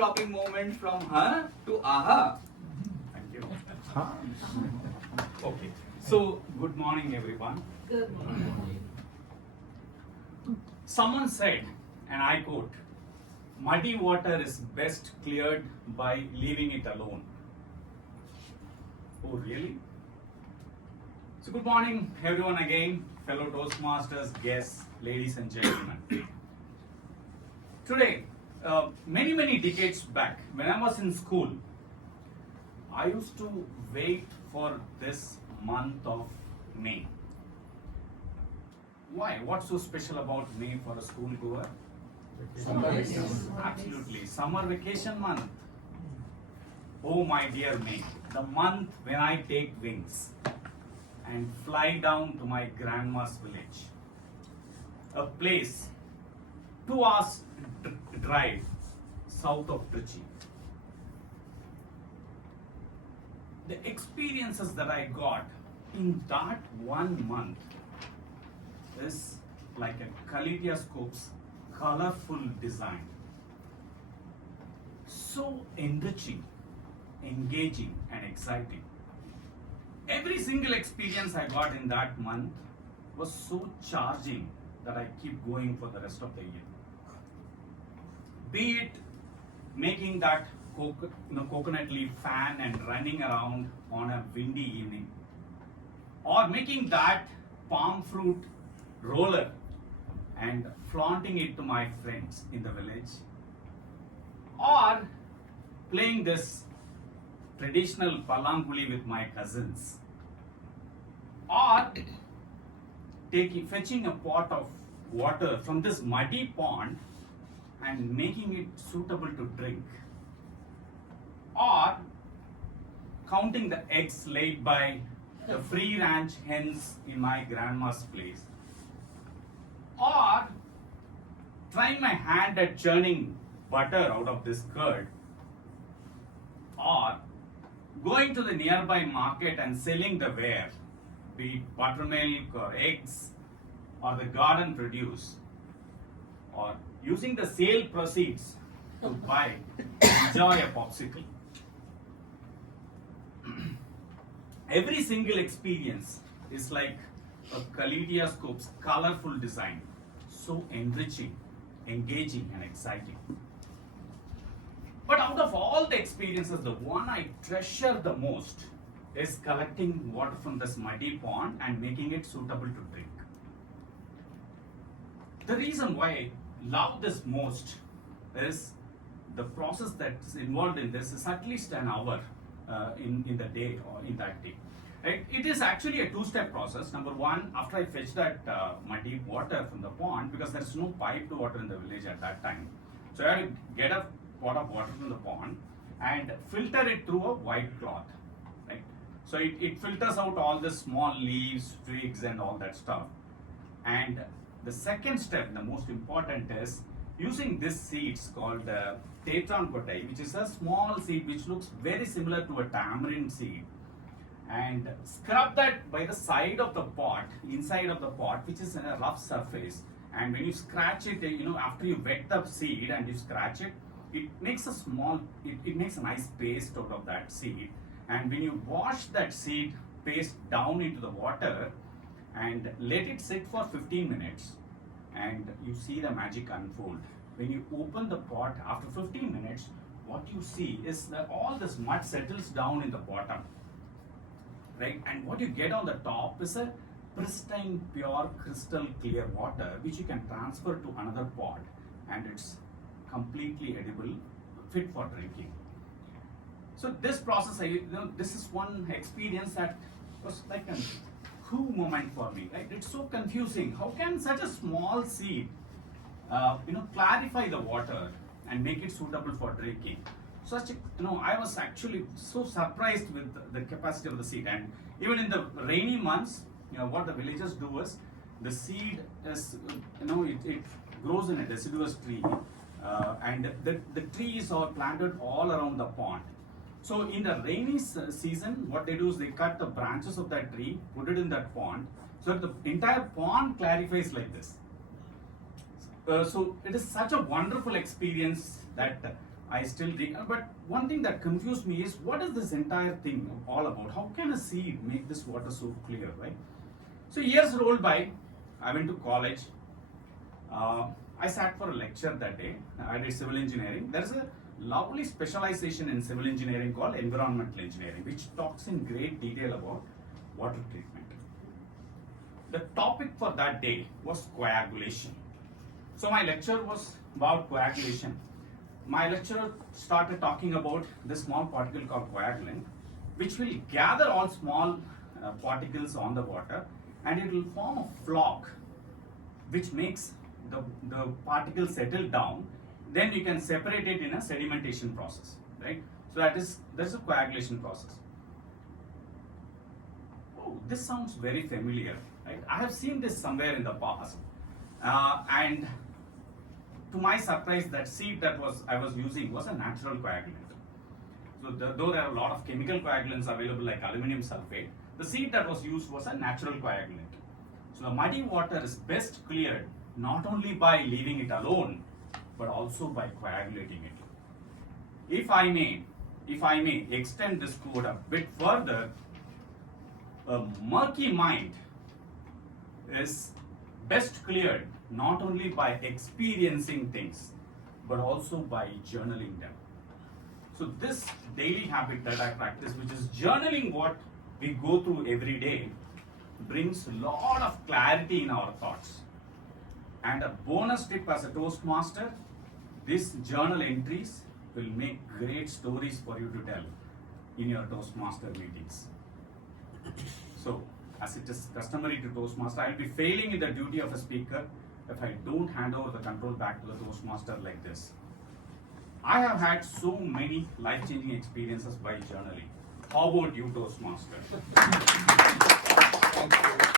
jaw-dropping moment from her to aha. Thank you. Okay. So, good morning, everyone. Good morning. Someone said, and I quote, "Muddy water is best cleared by leaving it alone." Oh, really? So, good morning, everyone, again, fellow Toastmasters, guests, ladies and gentlemen. Today, many decades back, when I was in school, I used to wait for this month of May. Why? What's so special about May for a school goer? Summer vacation. Absolutely. Summer vacation month. Oh my dear May, the month when I take wings and fly down to my grandma's village. A place 2 hours drive south of Trichy. The experiences that I got in that 1 month is like a kaleidoscope's colorful design. So enriching, engaging, and exciting. Every single experience I got in that month was so charging that I keep going for the rest of the year. Be it making that coconut leaf fan and running around on a windy evening, or making that palm fruit roller and flaunting it to my friends in the village, or playing this traditional palanguli with my cousins, or fetching a pot of water from this muddy pond and making it suitable to drink, or counting the eggs laid by the free range hens in my grandma's place, or trying my hand at churning butter out of this curd, or going to the nearby market and selling the ware, be it buttermilk or eggs or the garden produce, or using the sale proceeds to buy, enjoy a popsicle. Every single experience is like a kaleidoscope's colorful design, so enriching, engaging, and exciting. But out of all the experiences, the one I treasure the most is collecting water from this muddy pond and making it suitable to drink. The reason why I love this most is the process that's involved in this is at least an hour in the day or in that day. Right? It is actually a two-step process. Number one, after I fetch that muddy water from the pond, because there's no piped water in the village at that time, so I have to get a pot of water from the pond and filter it through a white cloth. Right? So it filters out all the small leaves, twigs, and all that stuff. And the second step, the most important, is using this seeds called Tetran kotai, which is a small seed which looks very similar to a tamarind seed, and scrub that by the side of the pot, inside of the pot, which is in a rough surface. And when you scratch it, after you wet the seed and you scratch it, it makes it makes a nice paste out of that seed. And when you wash that seed paste down into the water and let it sit for 15 minutes, and you see the magic unfold. When you open the pot after 15 minutes, what you see is that all this mud settles down in the bottom, right? And what you get on the top is a pristine, pure, crystal clear water which you can transfer to another pot, and it's completely edible, fit for drinking. So this process, this is one experience that was like a who moment for me, right? It's so confusing. How can such a small seed, clarify the water and make it suitable for drinking? I was actually so surprised with the capacity of the seed. And even in the rainy months, what the villagers do is the seed is, it grows in a deciduous tree, and the trees are planted all around the pond. So in the rainy season, what they do is they cut the branches of that tree, put it in that pond, so that the entire pond clarifies like this. So it is such a wonderful experience that I still read, but one thing that confused me is what is this entire thing all about? How can a seed make this water so clear, right? So years rolled by, I went to college. I sat for a lecture that day. I did civil engineering. There is a lovely specialization in civil engineering called environmental engineering, which talks in great detail about water treatment. The topic for that day was coagulation. So my lecture was about coagulation. My lecturer started talking about this small particle called coagulant, which will gather all small particles on the water, and it will form a flock, which makes the particles settle down. Then you can separate it in a sedimentation process, right? So that's a coagulation process. Oh, this sounds very familiar, right? I have seen this somewhere in the past, and to my surprise, that seed that I was using was a natural coagulant. So though there are a lot of chemical coagulants available like aluminum sulfate, the seed that was used was a natural coagulant. So the muddy water is best cleared not only by leaving it alone, but also by coagulating it. If I may extend this quote a bit further, a murky mind is best cleared not only by experiencing things, but also by journaling them. So this daily habit that I practice, which is journaling what we go through every day, brings a lot of clarity in our thoughts. And a bonus tip as a Toastmaster, these journal entries will make great stories for you to tell in your Toastmaster meetings. So, as it is customary to Toastmaster, I will be failing in the duty of a speaker if I don't hand over the control back to the Toastmaster like this. I have had so many life-changing experiences by journaling. How about you, Toastmaster?